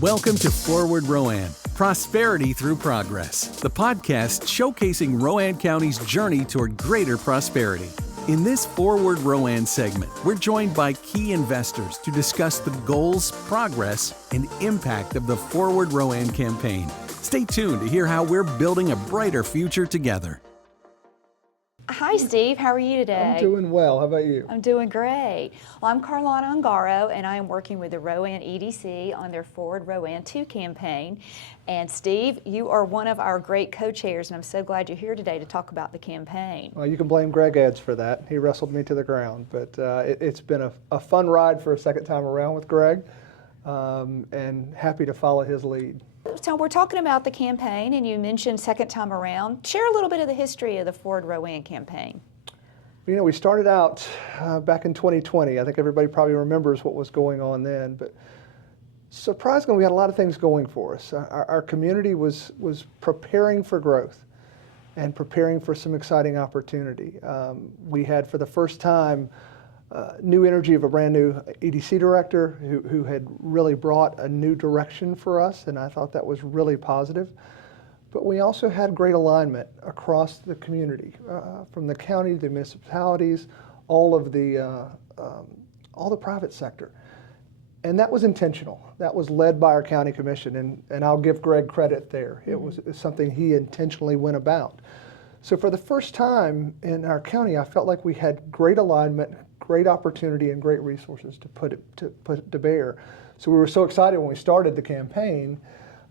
Welcome to Forward Rowan, Prosperity Through Progress, the podcast showcasing Rowan County's journey toward greater prosperity. In this Forward Rowan segment, we're joined by key investors to discuss the goals, progress, and impact of the Forward Rowan campaign. Stay tuned to hear how we're building a brighter future together. Hi, Steve. How are you today? I'm doing well. How about you? I'm doing great. Well, I'm Carlotta Ungaro, and I am working with the Rowan EDC on their Forward Rowan 2 campaign. And Steve, you are one of our great co-chairs, and I'm so glad you're here today to talk about the campaign. Well, you can blame Greg Eds for that. He wrestled me to the ground, but it's been a fun ride for a second time around with Greg, and happy to follow his lead. So we're talking about the campaign, and you mentioned second time around. Share a little bit of the history of the Forward Rowan campaign. You know, we started out back in 2020. I think everybody probably remembers what was going on then, but surprisingly, we had a lot of things going for us. Our community was preparing for growth and preparing for some exciting opportunity. We had, for the first time, new energy of a brand new EDC director who had really brought a new direction for us, and I thought that was really positive. But we also had great alignment across the community, from the county, the municipalities, all the private sector. And that was intentional. That was led by our county commission, and I'll give Greg credit there. It was something he intentionally went about. So for the first time in our county, I felt like we had great alignment, great opportunity, and great resources to put it to bear. So we were so excited when we started the campaign,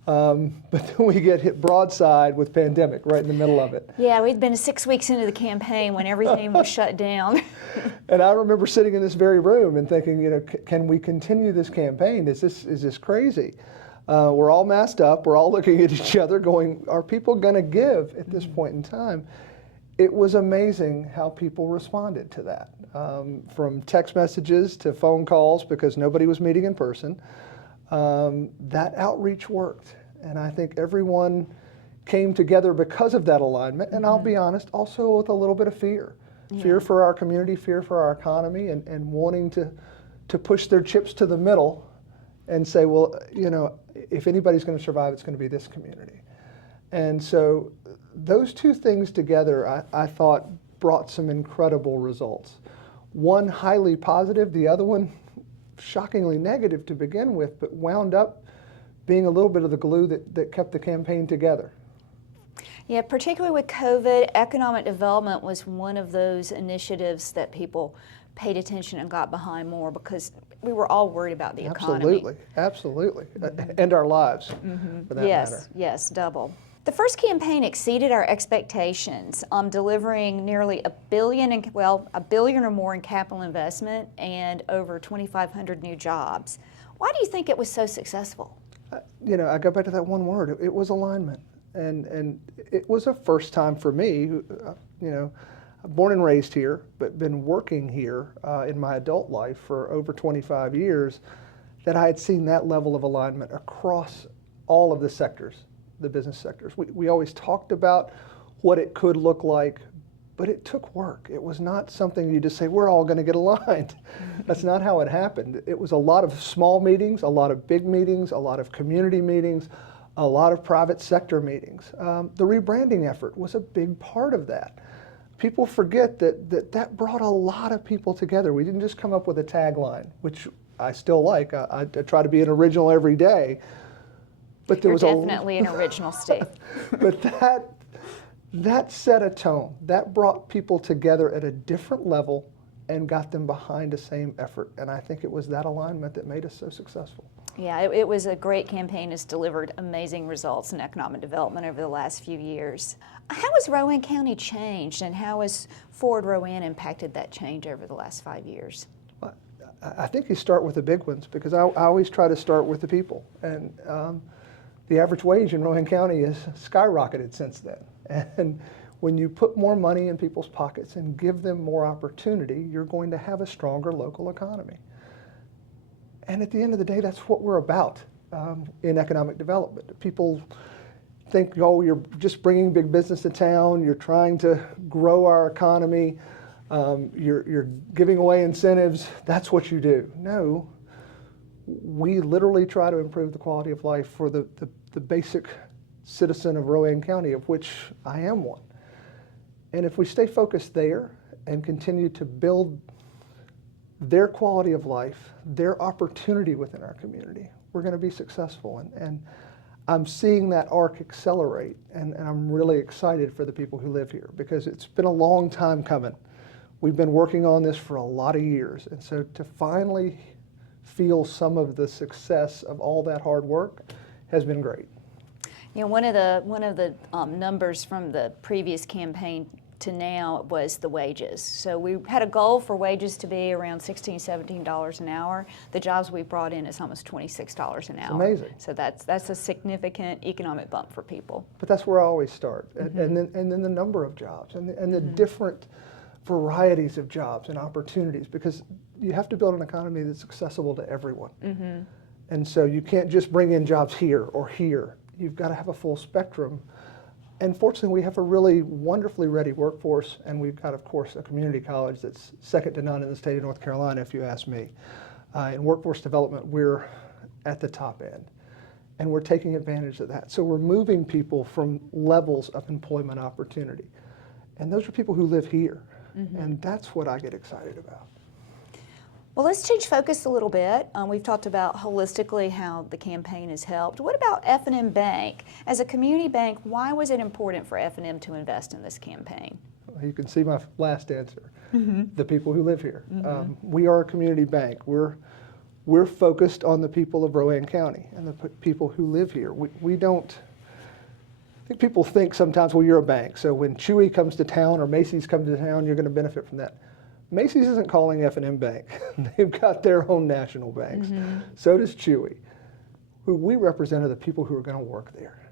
but then we get hit broadside with pandemic right in the middle of it. Yeah, we'd been 6 weeks into the campaign when everything was shut down. And I remember sitting in this very room and thinking, you know, can we continue this campaign? Is this crazy? We're all masked up. We're all looking at each other going, are people going to give at this point in time? It was amazing how people responded to that, from text messages to phone calls, because nobody was meeting in person. That outreach worked, and I think everyone came together because of that alignment, and I'll be honest, also with a little bit of fear. Yeah. Fear for our community, fear for our economy, and wanting to push their chips to the middle and say, well, you know, if anybody's going to survive, it's going to be this community. And so those two things together, I thought, brought some incredible results. One highly positive, the other one shockingly negative to begin with, but wound up being a little bit of the glue that kept the campaign together. Yeah, particularly with COVID, economic development was one of those initiatives that people paid attention and got behind more, because we were all worried about the economy. Absolutely. And our lives, for that matter. Yes, double. The first campaign exceeded our expectations, delivering nearly $1 billion or more in capital investment and over 2,500 new jobs. Why do you think it was so successful? You know, I go back to that one word. It was alignment, and it was a first time for me. You know, born and raised here, but been working here in my adult life for over 25 years, that I had seen that level of alignment across all of the sectors. The business sectors. We always talked about what it could look like, but it took work. It was not something you just say, we're all going to get aligned. That's not how it happened. It was a lot of small meetings, a lot of big meetings, a lot of community meetings, a lot of private sector meetings. The rebranding effort was a big part of that. People forget that brought a lot of people together. We didn't just come up with a tagline, which I still like. I try to be an original every day. But there was definitely an original, Steve. But that set a tone. That brought people together at a different level and got them behind the same effort. And I think it was that alignment that made us so successful. Yeah, it was a great campaign. It's delivered amazing results in economic development over the last few years. How has Rowan County changed, and how has Forward Rowan impacted that change over the last 5 years? Well, I think you start with the big ones, because I always try to start with the people. And the average wage in Rowan County has skyrocketed since then. And when you put more money in people's pockets and give them more opportunity, you're going to have a stronger local economy. And at the end of the day, that's what we're about in economic development. People think, oh, you're just bringing big business to town, you're trying to grow our economy, you're giving away incentives, that's what you do. No, we literally try to improve the quality of life for the basic citizen of Rowan County, of which I am one. And if we stay focused there and continue to build their quality of life, their opportunity within our community, we're going to be successful. And I'm seeing that arc accelerate, and I'm really excited for the people who live here, because it's been a long time coming. We've been working on this for a lot of years, and so to finally feel some of the success of all that hard work has been great. You know, one of the numbers from the previous campaign to now was the wages. So we had a goal for wages to be around $16, $17 an hour. The jobs we brought in is almost $26 an hour. Amazing. So that's a significant economic bump for people. But that's where I always start, and then the number of jobs and the different varieties of jobs and opportunities, because you have to build an economy that's accessible to everyone. And so you can't just bring in jobs here or here. You've got to have a full spectrum. And fortunately, we have a really wonderfully ready workforce, and we've got, of course, a community college that's second to none in the state of North Carolina, if you ask me. In workforce development, we're at the top end, and we're taking advantage of that. So we're moving people from levels of employment opportunity. And those are people who live here, and that's what I get excited about. Well, let's change focus a little bit. We've talked about holistically how the campaign has helped. What about F&M Bank? As a community bank, why was it important for F&M to invest in this campaign? Well, you can see my last answer, the people who live here. We are a community bank. We're focused on the people of Rowan County and the people who live here. We don't, I think people think sometimes, well, you're a bank, so when Chewy comes to town or Macy's comes to town, you're going to benefit from that. Macy's isn't calling F&M Bank. They've got their own national banks. So does Chewy. Who we represent are the people who are going to work there.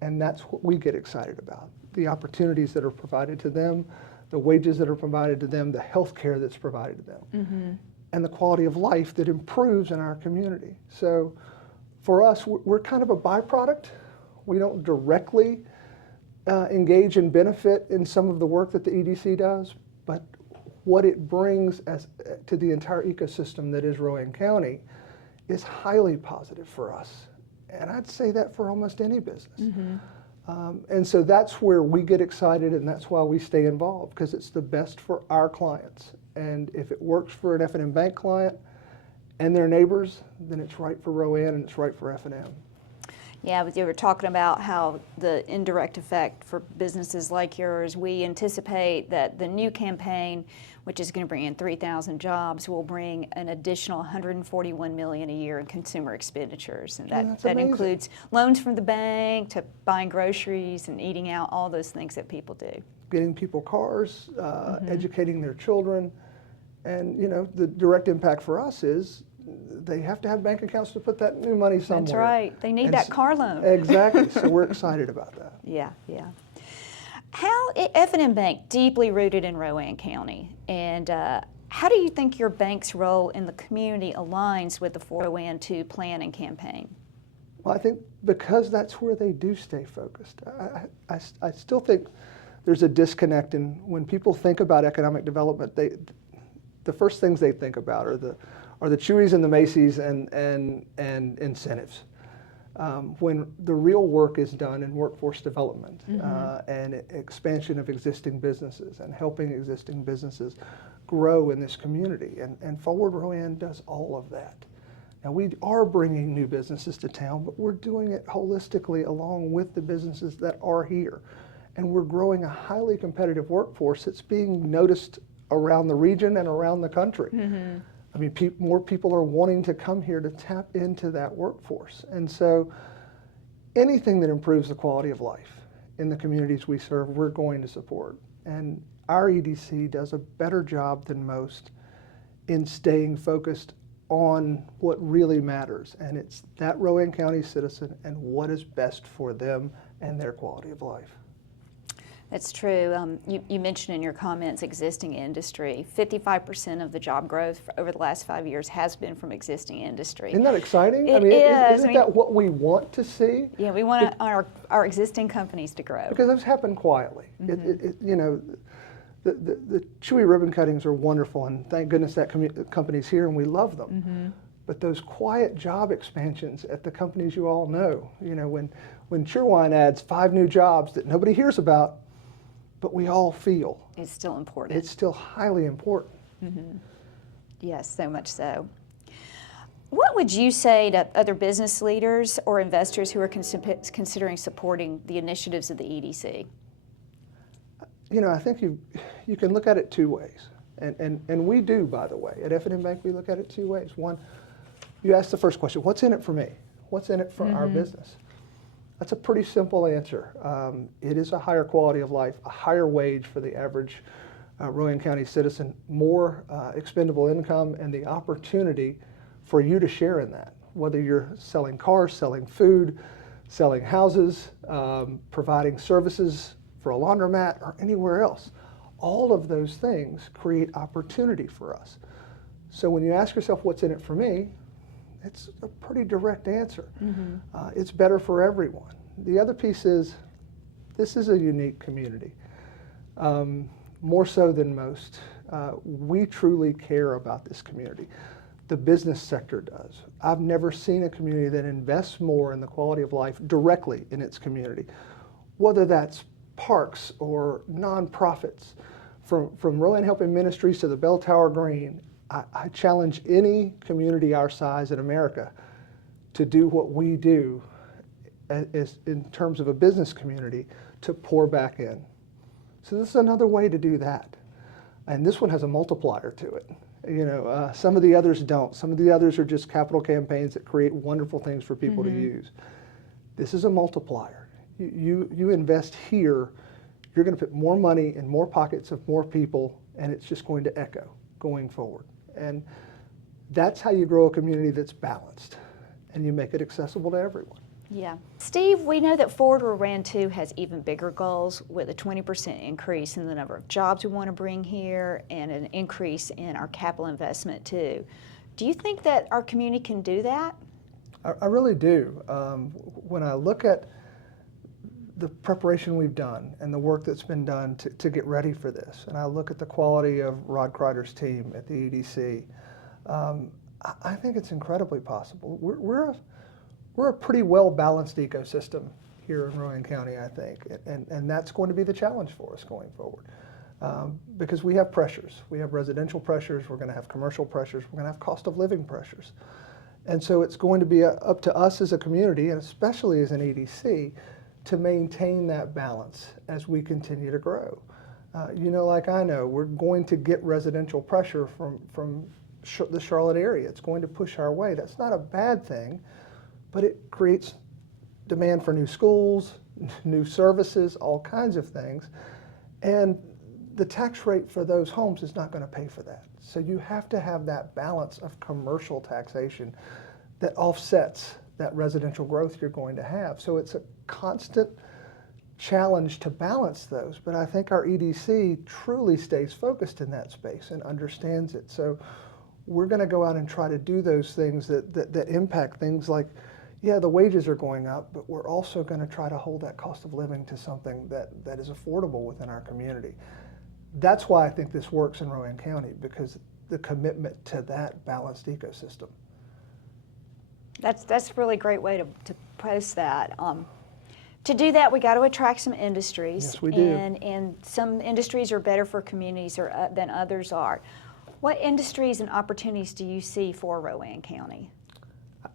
And that's what we get excited about. The opportunities that are provided to them, the wages that are provided to them, the health care that's provided to them, and the quality of life that improves in our community. So for us, we're kind of a byproduct. We don't directly engage and benefit in some of the work that the EDC does, but what it brings to the entire ecosystem that is Rowan County is highly positive for us. And I'd say that for almost any business. And so that's where we get excited, and that's why we stay involved, because it's the best for our clients. And if it works for an F&M Bank client and their neighbors, then it's right for Rowan and it's right for F&M. Yeah, you were talking about how the indirect effect for businesses like yours, we anticipate that the new campaign, which is going to bring in 3,000 jobs, will bring an additional $141 million a year in consumer expenditures. And that includes loans from the bank to buying groceries and eating out, all those things that people do. Getting people cars, educating their children. And, you know, the direct impact for us is they have to have bank accounts to put that new money somewhere. That's right. They need that car loan. Exactly. So we're excited about that. Yeah. How F&M Bank, deeply rooted in Rowan County, and how do you think your bank's role in the community aligns with the Forward Rowan 2 plan and campaign? Well, I think because that's where they do stay focused. I still think there's a disconnect in when people think about economic development. The first things they think about are the Chewy's and the Macy's and incentives. When the real work is done in workforce development and expansion of existing businesses and helping existing businesses grow in this community. And Forward Rowan does all of that. Now, we are bringing new businesses to town, but we're doing it holistically along with the businesses that are here. And we're growing a highly competitive workforce that's being noticed around the region and around the country. I mean, more people are wanting to come here to tap into that workforce. And so anything that improves the quality of life in the communities we serve, we're going to support. And our EDC does a better job than most in staying focused on what really matters. And it's that Rowan County citizen and what is best for them and their quality of life. That's true. You mentioned in your comments existing industry. 55% of the job growth over the last 5 years has been from existing industry. Isn't that exciting? It is. Isn't that what we want to see? Yeah, we want our existing companies to grow. Because those happen quietly. You know, the Chewy ribbon cuttings are wonderful, and thank goodness that company's here and we love them. but those quiet job expansions at the companies you all know, when Cheerwine adds 5 new jobs that nobody hears about, but we all feel. It's still important. It's still highly important. Yes, so much so. What would you say to other business leaders or investors who are considering supporting the initiatives of the EDC? I think you can look at it 2 ways. And we do, by the way. At F&M Bank, we look at it 2 ways. One, you ask the first question, what's in it for me? What's in it for our business? That's a pretty simple answer. It is a higher quality of life, a higher wage for the average Rowan County citizen, more expendable income, and the opportunity for you to share in that, whether you're selling cars, selling food, selling houses, providing services for a laundromat, or anywhere else. All of those things create opportunity for us. So when you ask yourself what's in it for me, it's a pretty direct answer. It's better for everyone. The other piece is, this is a unique community. More so than most, we truly care about this community. The business sector does. I've never seen a community that invests more in the quality of life directly in its community, whether that's parks or nonprofits. From Rowan Helping Ministries to the Bell Tower Green, I challenge any community our size in America to do what we do in terms of a business community, to pour back in. So this is another way to do that. And this one has a multiplier to it. Some of the others don't. Some of the others are just capital campaigns that create wonderful things for people to use. This is a multiplier. You invest here, you're going to put more money in more pockets of more people, and it's just going to echo going forward. And that's how you grow a community that's balanced, and you make it accessible to everyone. Yeah. Steve, we know that Forward Rowan 2 has even bigger goals, with a 20% increase in the number of jobs we want to bring here and an increase in our capital investment too. Do you think that our community can do that? I really do. When I look at the preparation we've done and the work that's been done to get ready for this, and I look at the quality of Rod Kreider's team at the EDC, I think it's incredibly possible. We're a pretty well-balanced ecosystem here in Rowan County, I think, and that's going to be the challenge for us going forward. Because we have pressures. We have residential pressures, we're going to have commercial pressures, we're going to have cost of living pressures. And so it's going to be up to us as a community, and especially as an EDC, to maintain that balance as we continue to grow. Like I know, we're going to get residential pressure from the Charlotte area. It's going to push our way. That's not a bad thing, but it creates demand for new schools, new services, all kinds of things. And the tax rate for those homes is not going to pay for that. So you have to have that balance of commercial taxation that offsets that residential growth you're going to have. So it's a constant challenge to balance those, but I think our EDC truly stays focused in that space and understands it. So we're going to go out and try to do those things that impact things like, yeah, the wages are going up, but we're also going to try to hold that cost of living to something that is affordable within our community. That's why I think this works in Rowan County, because the commitment to that balanced ecosystem. That's a really great way to post that. To do that, we got to attract some industries. Yes, we do. And some industries are better for communities than others are. What industries and opportunities do you see for Rowan County?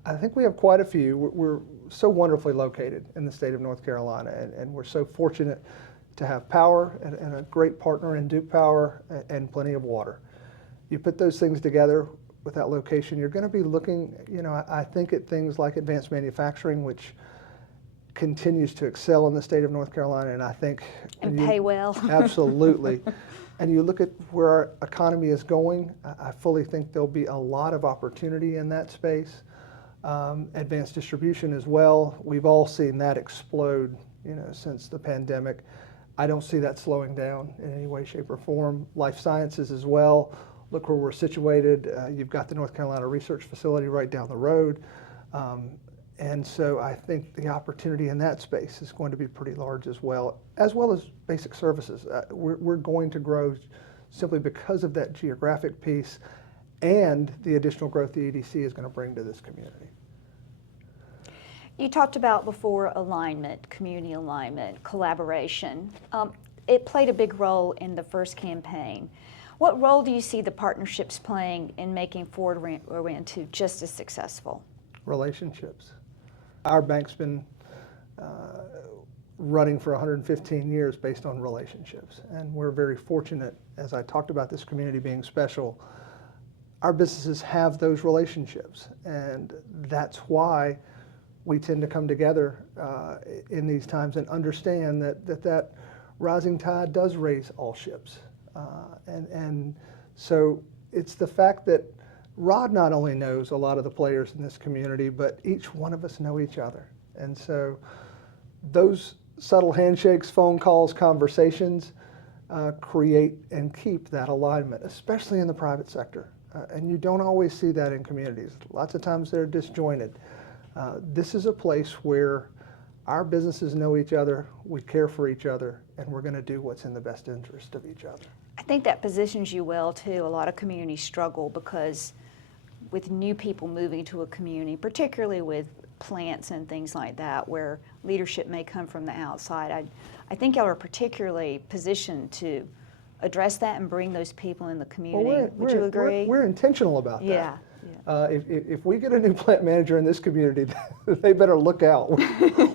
I think we have quite a few. We're so wonderfully located in the state of North Carolina, and we're so fortunate to have power and a great partner in Duke Power and plenty of water. You put those things together with that location, you're going to be looking, I think at things like advanced manufacturing, which continues to excel in the state of North Carolina, and I think... And pay well. Absolutely. And you look at where our economy is going, I fully think there'll be a lot of opportunity in that space. Advanced distribution as well. We've all seen that explode, since the pandemic. I don't see that slowing down in any way, shape, or form. Life sciences as well. Look where we're situated. You've got the North Carolina Research Facility right down the road. And so I think the opportunity in that space is going to be pretty large as well as basic services. We're going to grow simply because of that geographic piece and the additional growth the EDC is going to bring to this community. You talked about before alignment, community alignment, collaboration. It played a big role in the first campaign. What role do you see the partnerships playing in making Forward Rowan 2 just as successful? Relationships. Our bank's been running for 115 years based on relationships, and we're very fortunate, as I talked about this community being special, our businesses have those relationships, and that's why we tend to come together in these times and understand that rising tide does raise all ships. And so it's the fact that Rod not only knows a lot of the players in this community, but each one of us know each other. And so those subtle handshakes, phone calls, conversations create and keep that alignment, especially in the private sector. And you don't always see that in communities. Lots of times they're disjointed. This is a place where our businesses know each other, we care for each other, and we're going to do what's in the best interest of each other. I think that positions you well too. A lot of communities struggle because with new people moving to a community, particularly with plants and things like that, where leadership may come from the outside, I think y'all are particularly positioned to address that and bring those people in the community. Well, Would you agree? We're intentional about that. Yeah. If we get a new plant manager in this community, they better look out.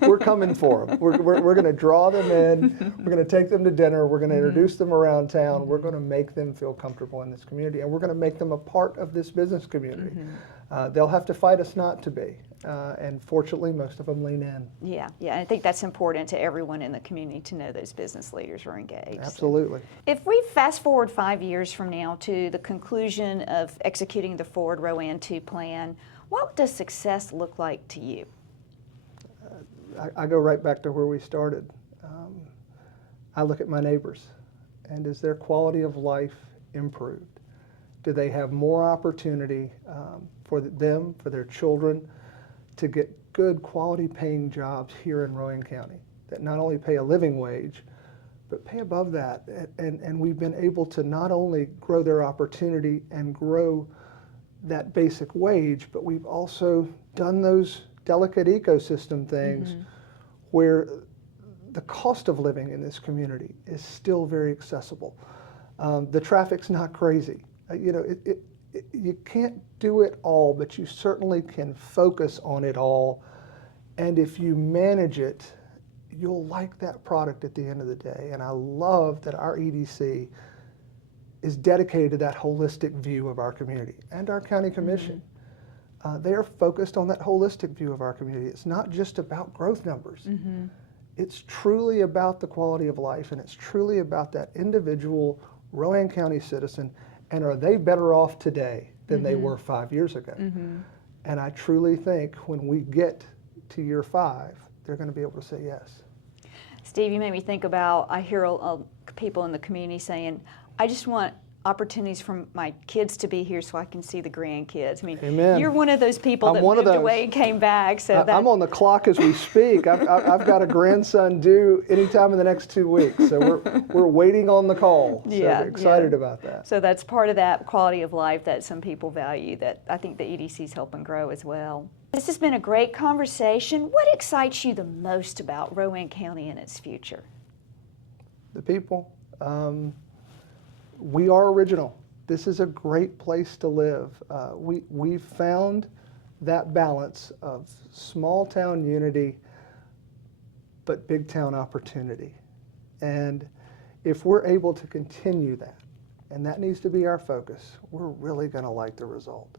We're coming for them. We're going to draw them in. We're going to take them to dinner. We're going to introduce them around town. We're going to make them feel comfortable in this community, and we're going to make them a part of this business community. They'll have to fight us not to be, and fortunately, most of them lean in. Yeah. I think that's important to everyone in the community to know those business leaders are engaged. Absolutely. If we fast forward 5 years from now to the conclusion of executing the Forward Rowan 2 plan, what does success look like to you? I go right back to where we started. I look at my neighbors, and is their quality of life improved? Do they have more opportunity for them, for their children, to get good quality paying jobs here in Rowan County that not only pay a living wage, but pay above that? And we've been able to not only grow their opportunity and grow that basic wage, but we've also done those delicate ecosystem things where the cost of living in this community is still very accessible. The traffic's not crazy. You can't do it all, but you certainly can focus on it all. And if you manage it, you'll like that product at the end of the day. And I love that our EDC is dedicated to that holistic view of our community, and our county commission. They are focused on that holistic view of our community. It's not just about growth numbers. It's truly about the quality of life, and it's truly about that individual Rowan County citizen, and are they better off today than they were 5 years ago? And I truly think when we get to year 5, they're going to be able to say yes. Steve, you made me think about, I hear people in the community saying, I just want opportunities for my kids to be here so I can see the grandkids. I mean, Amen. You're one of those people that moved away and came back. So I'm on the clock as we speak. I've got a grandson due anytime in the next 2 weeks, so we're waiting on the call. So we're excited about that. So that's part of that quality of life that some people value that I think the EDC is helping grow as well. This has been a great conversation. What excites you the most about Rowan County and its future? The people. We are original. This is a great place to live. We've found that balance of small town unity, but big town opportunity. And if we're able to continue that, and that needs to be our focus, we're really going to like the result.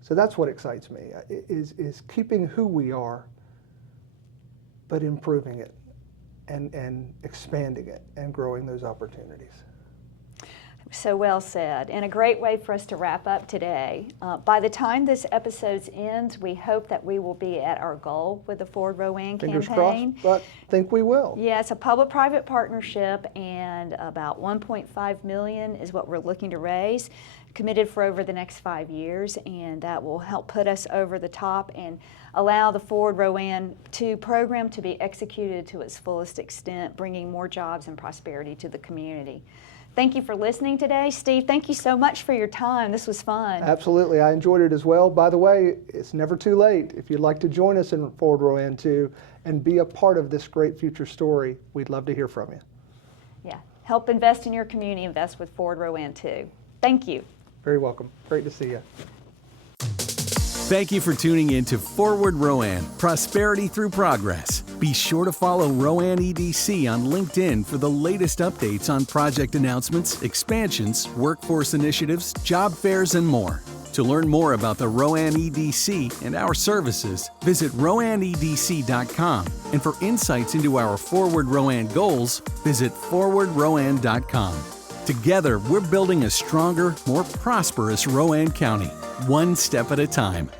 So that's what excites me, is keeping who we are, but improving it and expanding it and growing those opportunities. So well said, and a great way for us to wrap up today. By the time this episode ends, we hope that we will be at our goal with the Forward Rowan campaign. Fingers crossed, but I think we will. Yeah, it's a public-private partnership, and about $1.5 million is what we're looking to raise, committed for over the next 5 years, and that will help put us over the top and allow the Forward Rowan 2 program to be executed to its fullest extent, bringing more jobs and prosperity to the community. Thank you for listening today. Steve, thank you so much for your time. This was fun. Absolutely. I enjoyed it as well. By the way, it's never too late. If you'd like to join us in Forward Rowan 2 and be a part of this great future story, we'd love to hear from you. Yeah. Help invest in your community. Invest with Forward Rowan 2. Thank you. Very welcome. Great to see you. Thank you for tuning in to Forward Rowan, Prosperity Through Progress. Be sure to follow Rowan EDC on LinkedIn for the latest updates on project announcements, expansions, workforce initiatives, job fairs, and more. To learn more about the Rowan EDC and our services, visit rowanedc.com. And for insights into our Forward Rowan goals, visit forwardrowan.com. Together, we're building a stronger, more prosperous Rowan County, one step at a time.